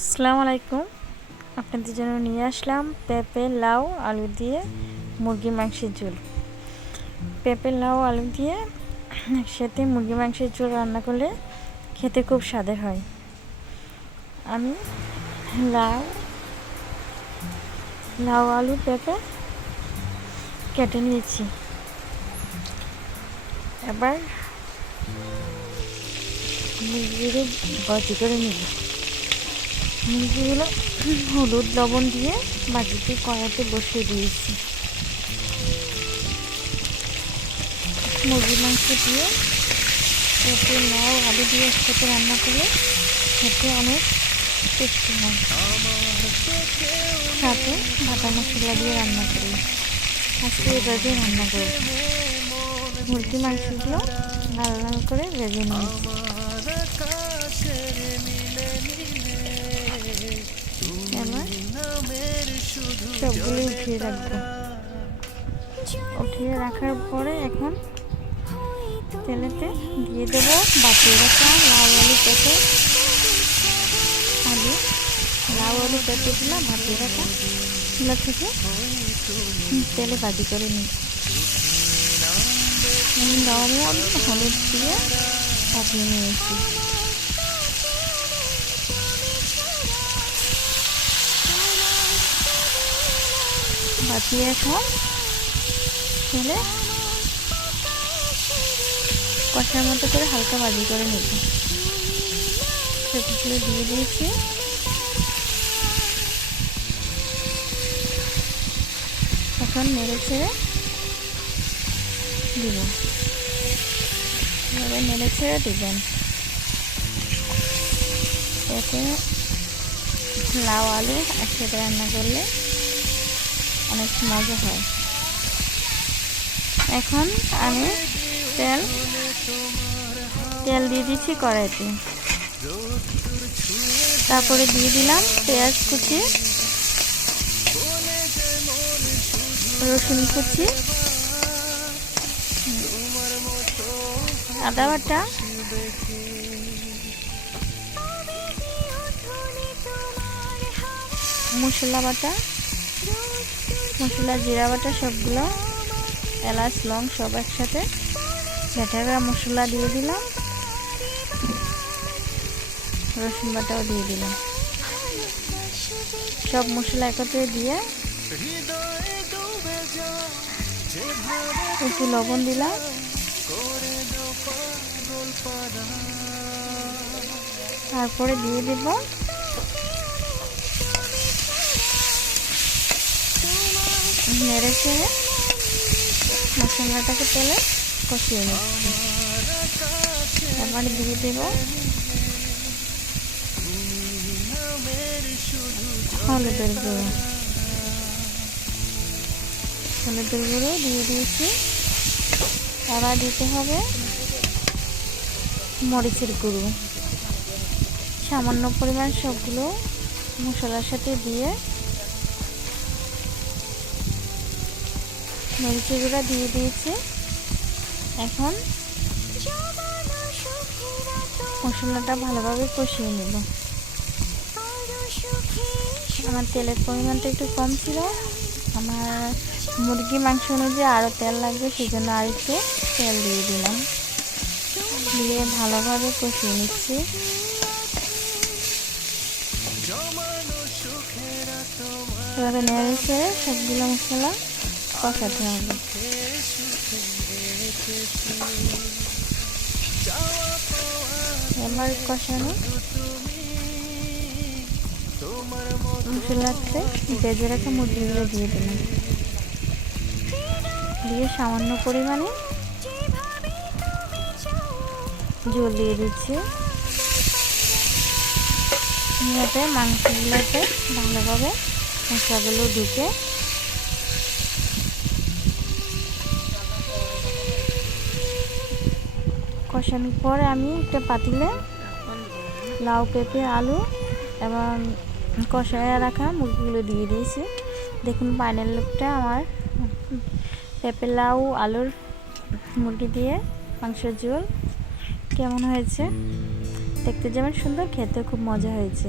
আসসালামু আলাইকুম। আপনাদের জন্য নিয়ে আসলাম পেঁপে, লাউ, আলু দিয়ে মুরগির মাংসের ঝোল। পেঁপে, লাউ, আলু দিয়ে একসাথে মুরগির মাংসের ঝোল রান্না করলে খেতে খুব স্বাদের হয়। আমি লাউ, আলু, পেঁপে কেটে নিয়েছি। এবার মুরগিগুলো ভাজি করে নিব। মুরগিগুলো হলুদ লবণ দিয়ে ভাজিতে কড়াইতে বসিয়ে দিয়েছি। মুরগির মাংস দিয়ে পেঁপে, লাউ, আলু দিয়ে একসাথে রান্না করলে খেতে অনেক টেস্টি হয়। সাথে বাটা মশলা দিয়ে রান্না করি। আজকে এটা দিয়ে রান্না করব। মুরগির মাংসগুলো লাল লাল করে ভেজে নিয়েছি। এবার সবগুলো উঠিয়ে রাখবো। উঠিয়ে রাখার পরে এখন তেলেতে দিয়ে দেবো বাটিয়ে রাখা লাউ আলু পেঁপে গুলো ভাপিয়ে রাখা গুলো থেকে তেলে ভাজি করে নিই। লবণ হলুদ দিয়ে ভাপিয়ে নিয়েছি। ভাপিয়ে এখন তেলে কষার মতো করে হালকা ভাজি করে নেব। সেগুলো দিয়ে দিয়েছি। এখন নেড়ে ছেড়ে দিব। এভাবে নেড়ে ছেড়ে দিবেন। এতে লাউ আলু একসাথে রান্না করলে অনেক মজা হয়। এখন আমি তেল দিয়ে দিচ্ছি কড়াইতে। তারপরে দিয়ে দিলাম পেঁয়াজ কুচি, রসুন কুচি, আদা বাটা, মশলা বাটা, জিরা বাটা, সবগুলো এলাচ লং সব একসাথে বেটে মশলা দিয়ে দিলাম। রসুন বাটাও দিয়ে দিলাম। সব মশলা একত্রে দিয়ে একটু লবণ দিলাম। তারপরে দিয়ে দেব নেড়ে ছেড়ে মশলাটাকে তেলে কষিয়ে নিচ্ছি। এবার দিয়ে দেব হলুদের গুঁড়ো দিয়ে দিয়েছি। এবার দিতে হবে মরিচের গুঁড়ো। সামান্য পরিমাণ সবগুলো মশলার সাথে দিয়ে মরিচের গুঁড়ো দিয়ে দিয়েছি। এখন মশলাটা ভালোভাবে কষিয়ে নেব। আমার তেলের পরিমাণটা একটু কম ছিল। আমার মুরগি মাংস অনুযায়ী আরও তেল লাগবে, সেই জন্য আর একটু তেল দিয়ে দিলাম। দিয়ে ভালোভাবে কষিয়ে নিচ্ছি। এভাবে নেড়ে ছেড়ে সবগুলো মশলা কষাতে হবে। এবার কষানো মশলাতে ভেজে রাখা মুরগিগুলো দিয়ে দিলাম। দিয়ে সামান্য পরিমাণে জল দিয়ে দিচ্ছি। যাতে মাংসগুলোতে ভালোভাবে মশলাগুলো ঢুকে। কষানোর পরে আমি একটা পাতিলে লাউ, পেঁপে, আলু এবং কষায় রাখা মুরগিগুলো দিয়ে দিয়েছি। দেখুন ফাইনাল লুকটা আমার পেঁপে, লাউ, আলুর মুরগি দিয়ে মাংসের ঝোল কেমন হয়েছে। দেখতে যেমন সুন্দর, খেতে খুব মজা হয়েছে।